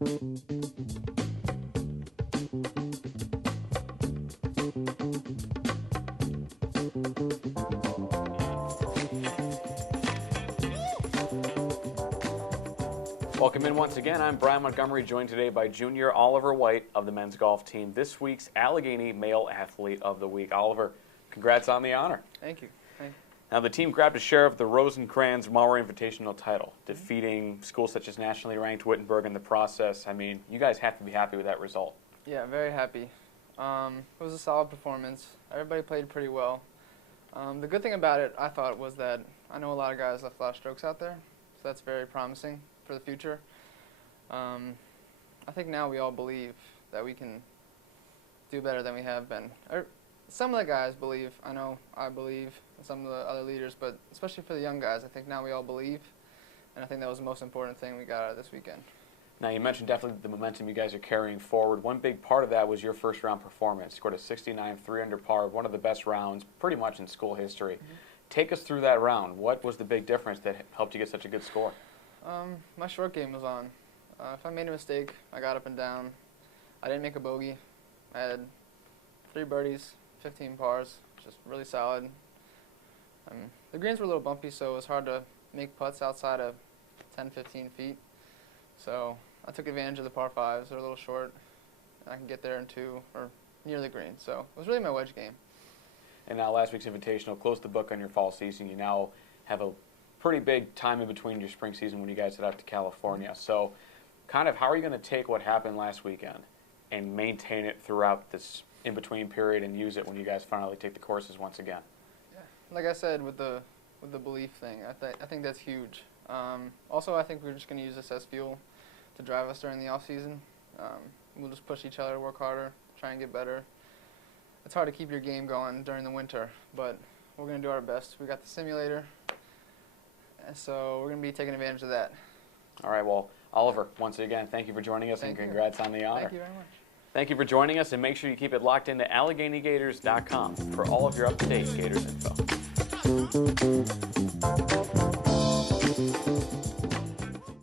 Welcome in once again. I'm Brian Montgomery, joined today by junior Oliver White of the men's golf team, this week's Allegheny Male Athlete of the Week. Oliver, congrats on the honor. Thank you. Now, the team grabbed a share of the Rosencrans Maurer Invitational title, defeating schools such as nationally ranked Wittenberg in the process. I mean, you guys have to be happy with that result. Yeah, very happy. It was a solid performance. Everybody played pretty well. The good thing about it, I thought, was that I know a lot of guys left a lot of strokes out there, so that's very promising for the future. I think now we all believe that we can do better than we have been. Some of the guys believe, I know I believe, and some of the other leaders, but especially for the young guys, I think now we all believe, and I think that was the most important thing we got out of this weekend. Now, you mentioned definitely the momentum you guys are carrying forward. One big part of that was your first round performance. Scored a 69 3 under par, one of the best rounds pretty much in school history. Mm-hmm. Take us through that round. What was the big difference that helped you get such a good score? My short game was on. If I made a mistake, I got up and down. I didn't make a bogey. I had 3 birdies, 15 pars, just really solid. The greens were a little bumpy, so it was hard to make putts outside of 10, 15 feet. So I took advantage of the par 5s. They're a little short, and I can get there in 2 or near the green. So it was really my wedge game. And now last week's Invitational closed the book on your fall season. You now have a pretty big time in between your spring season when you guys head out to California. So kind of how are you going to take what happened last weekend and maintain it throughout this in-between period and use it when you guys finally take the courses once again? Yeah, like I said, with the belief thing, I think that's huge. Also, I think we're just going to use this as fuel to drive us during the off-season. We'll just push each other, work harder, try and get better. It's hard to keep your game going during the winter, but we're going to do our best. We got the simulator, so we're going to be taking advantage of that. All right, well, Oliver, once again, thank you for joining us, and congrats on the honor. Thank you very much. Thank you for joining us, and make sure you keep it locked into AlleghenyGators.com for all of your up-to-date Gators info.